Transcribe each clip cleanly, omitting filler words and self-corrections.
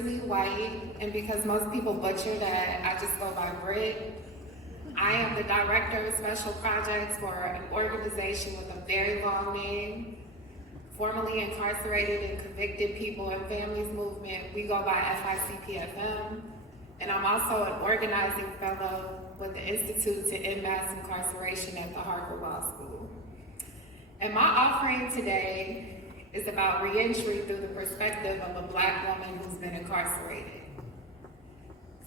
White, and because most people butcher that, I just go by Britt. I am the director of special projects for an organization with a very long name, formerly incarcerated and convicted people and families movement. We go by FICPFM, and I'm also an organizing fellow with the Institute to End Mass Incarceration at the Harvard Law School. And my offering today is about reentry through the perspective of a Black woman who's been incarcerated.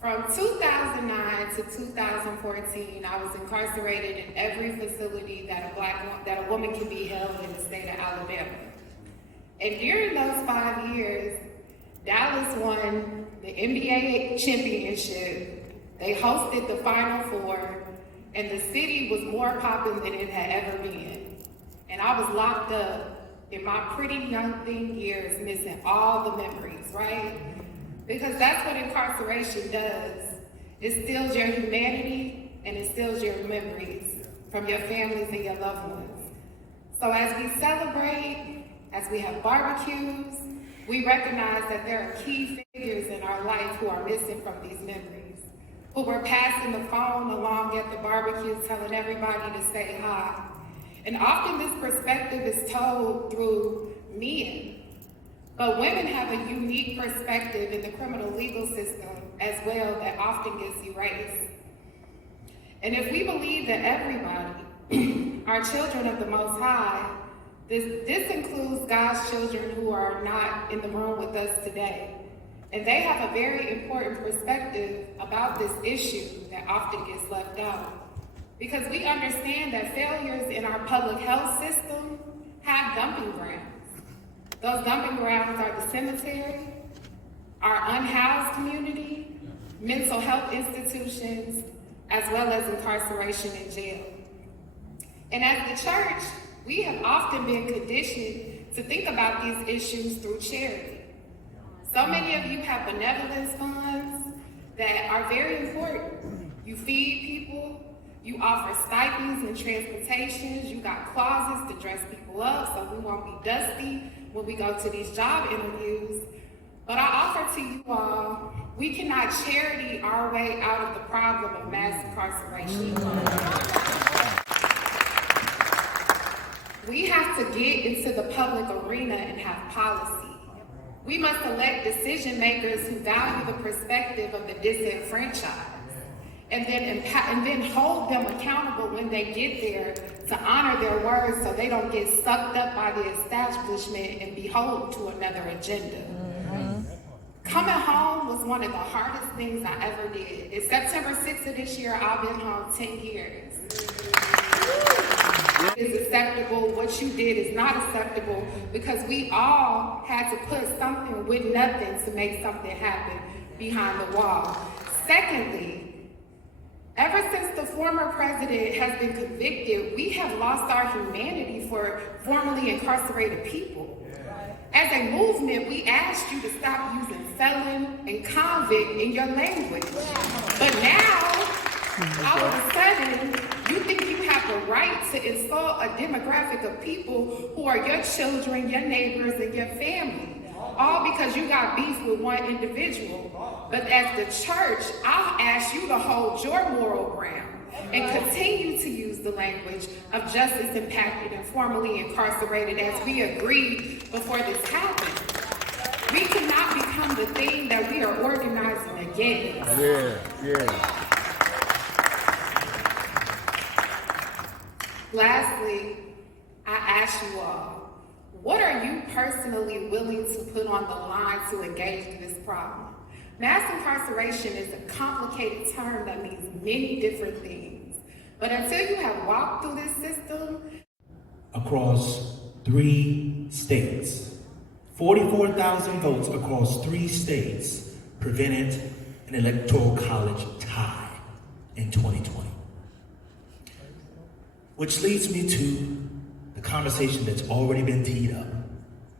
From 2009 to 2014, I was incarcerated in every facility that a woman can be held in the state of Alabama. And during those 5 years, Dallas won the NBA championship. They hosted the Final Four, and the city was more popping than it had ever been. And I was locked up in my pretty young thing years, missing all the memories, right? Because that's what incarceration does. It steals your humanity and it steals your memories from your families and your loved ones. So as we celebrate, as we have barbecues, we recognize that there are key figures in our life who are missing from these memories, who were passing the phone along at the barbecue, telling everybody to say hi. And often this perspective is told through men, but women have a unique perspective in the criminal legal system as well that often gets erased. And if we believe that everybody are children of the Most High, this includes God's children who are not in the room with us today. And they have a very important perspective about this issue that often gets left out. Because we understand that failures in our public health system have dumping grounds. Those dumping grounds are the cemetery, our unhoused community, mental health institutions, as well as incarceration and jail. And as the church, we have often been conditioned to think about these issues through charity. So many of you have benevolence funds that are very important. You feed people, you offer stipends and transportations, you got closets to dress people up so we won't be dusty when we go to these job interviews. But I offer to you all, we cannot charity our way out of the problem of mass incarceration. We have to get into the public arena and have policy. We must elect decision makers who value the perspective of the disenfranchised. And then hold them accountable when they get there to honor their words so they don't get sucked up by the establishment and beholden to another agenda. Coming home was one of the hardest things I ever did. It's September 6th of this year, I've been home 10 years. It is acceptable, what you did is not acceptable, because we all had to put something with nothing to make something happen behind the wall. Secondly, ever since the former president has been convicted, we have lost our humanity for formerly incarcerated people. As a movement, we asked you to stop using felon and convict in your language. But now, all of a sudden, you think you have the right to insult a demographic of people who are your children, your neighbors, and your family. All because you got beef with one individual. But as the church, I'll ask you to hold your moral ground and continue to use the language of justice impacted and formerly incarcerated as we agreed before this happened. We cannot become the thing that we are organizing against. Lastly, I ask you all, what are you personally willing to put on the line to engage this problem? Mass incarceration is a complicated term that means many different things. But until you have walked through this system, across 3 states, 44,000 votes across 3 states prevented an electoral college tie in 2020. Which leads me to the conversation that's already been teed up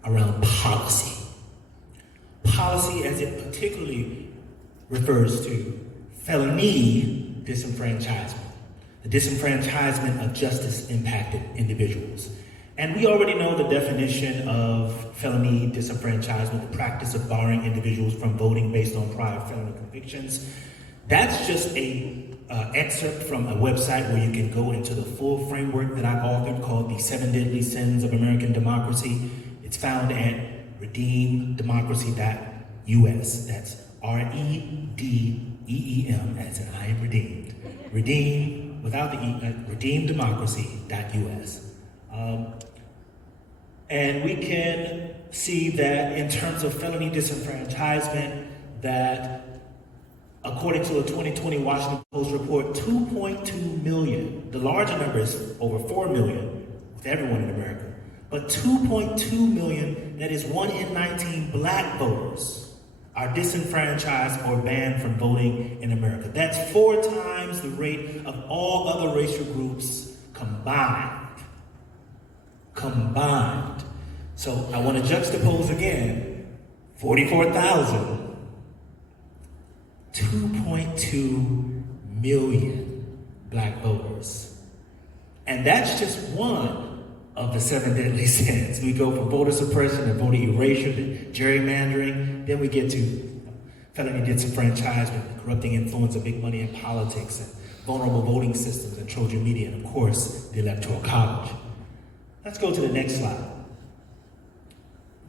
around policy. Policy as it particularly refers to felony disenfranchisement, the disenfranchisement of justice-impacted individuals. And we already know the definition of felony disenfranchisement, the practice of barring individuals from voting based on prior felony convictions. That's just a excerpt from a website where you can go into the full framework that I authored called The 7 Deadly Sins of American Democracy. It's found at redeemdemocracy.us. That's REDEEM, as in I am redeemed. Redeem, without the E, redeemdemocracy.us. And we can see that in terms of felony disenfranchisement, that according to a 2020 Washington Post report, 2.2 million, the larger number is over 4 million with everyone in America, but 2.2 million, that is 1 in 19 black voters, are disenfranchised or banned from voting in America. That's 4 times the rate of all other racial groups combined. So I want to juxtapose again, 44,000, 2.2 million black voters. And that's just one of the 7 deadly sins. We go from voter suppression and voter erasure to gerrymandering, then we get to felony disenfranchisement, the corrupting influence of big money in politics, and vulnerable voting systems and Trojan media, and of course, the Electoral College. Let's go to the next slide.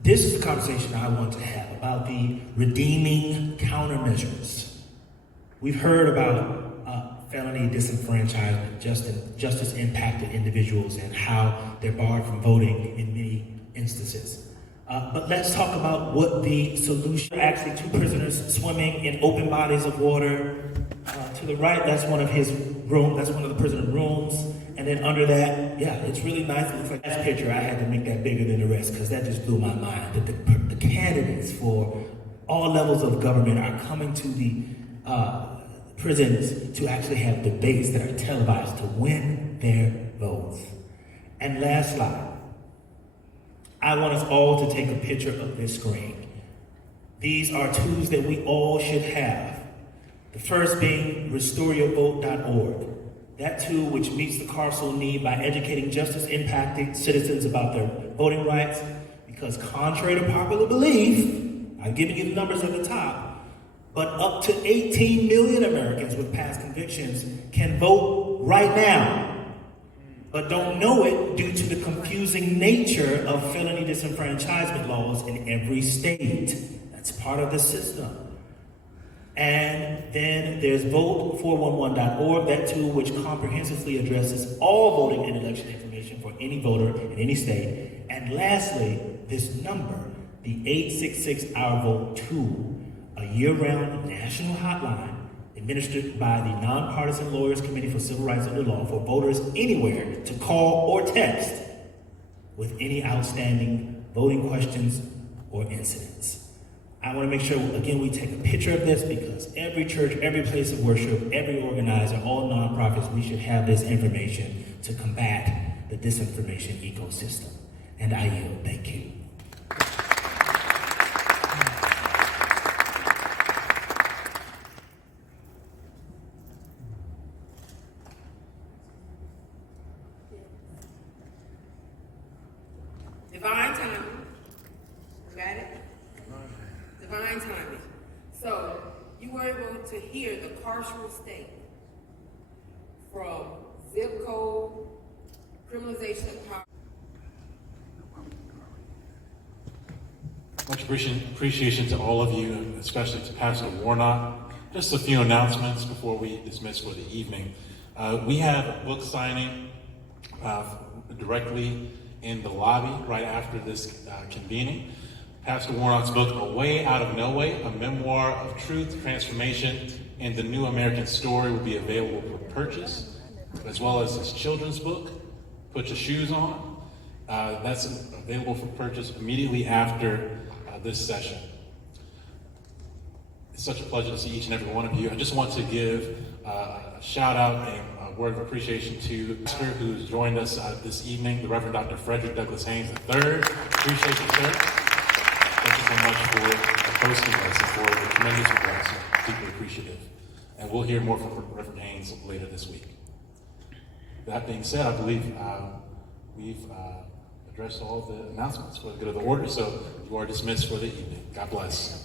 This is the conversation I want to have about the redeeming countermeasures. We've heard about felony disenfranchisement, justice impacted individuals, and how they're barred from voting in many instances. But let's talk about what the solution. Actually, 2 prisoners swimming in open bodies of water. To the right, that's one of his room. That's one of the prisoner rooms. And then under that, yeah, it's really nice. It looks like that picture. I had to make that bigger than the rest because that just blew my mind. That the candidates for all levels of government are coming to the prisons to actually have debates that are televised to win their votes. And last slide. I want us all to take a picture of this screen. These are tools that we all should have. The first being restoreyourvote.org. That tool which meets the carceral need by educating justice-impacted citizens about their voting rights, because contrary to popular belief, I've given you the numbers at the top, but up to 18 million Americans with past convictions can vote right now, but don't know it due to the confusing nature of felony disenfranchisement laws in every state. That's part of the system. And then there's vote411.org, that tool which comprehensively addresses all voting and election information for any voter in any state. And lastly, this number, the 866 Our Vote tool, a year-round national hotline administered by the Nonpartisan Lawyers Committee for Civil Rights Under Law for voters anywhere to call or text with any outstanding voting questions or incidents. I want to make sure, again, we take a picture of this because every church, every place of worship, every organizer, all nonprofits, we should have this information to combat the disinformation ecosystem. And I yield. Thank you. Divine timing. Got it? Divine timing. So you were able to hear the carceral state from zip code, criminalization of power. Much appreciation to all of you, especially to Pastor Warnock. Just a few announcements before we dismiss for the evening. We have a book signing directly in the lobby right after this convening. Pastor Warnock's book, A Way Out of No Way, a memoir of truth, transformation, and the new American story will be available for purchase, as well as his children's book, Put Your Shoes On. That's available for purchase immediately after this session. It's such a pleasure to see each and every one of you. I just want to give a shout out and a word of appreciation to the pastor who's joined us this evening, the Reverend Dr. Frederick Douglass Haynes III. Appreciate you, sir. Thank you so much for hosting us and for the tremendous blessing. Deeply appreciative. And we'll hear more from Reverend Haynes later this week. That being said, I believe we've address all the announcements for the good of the order. So you are dismissed for the evening. God bless.